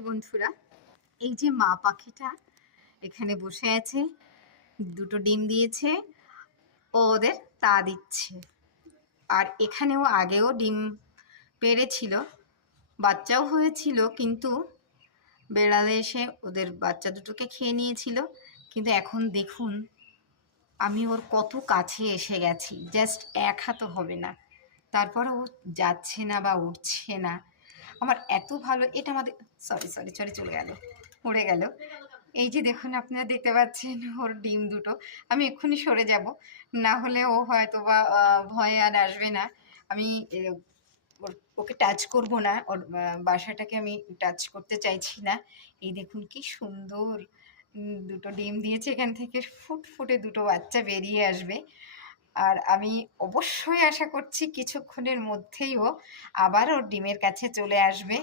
Hello বন্ধুরা, এই যে মা পাখিটা এখানে বসে আছে, দুটো ডিম দিয়েছে, ও ওদের তা দিচ্ছে। আর এখানেও আগেও ডিম পেড়েছিল, বাচ্চাও হয়েছিল, কিন্তু বেড়ালে এসে ওদের বাচ্চা দুটোকে খেয়ে নিয়েছিল। কিন্তু এখন দেখুন, আমি ওর কত কাছে এসে গেছি, জাস্ট এক হাতও হবে না, তারপরে ও যাচ্ছে না বা উঠছে না। আমার এত ভালো, এটা আমাদের, সরি সরি সরি, চলে গেল, উড়ে গেল। এই যে দেখুন, আপনারা দেখতে পাচ্ছেন ওর ডিম দুটো। আমি এক্ষুনি সরে যাব, না হলে ও হয়তো বা ভয়ে আর আসবে না। আমি ওকে টাচ করব না, ওর বাসাটাকে আমি টাচ করতে চাইছি না। এই দেখুন কি সুন্দর দুটো ডিম দিয়েছে, এখান থেকে ফুটফুটে দুটো বাচ্চা বেরিয়ে আসবে। আর আমি অবশ্যই আশা করছি কিছুক্ষণের মধ্যেই ও আবার ওর ডিমের কাছে চলে আসবে।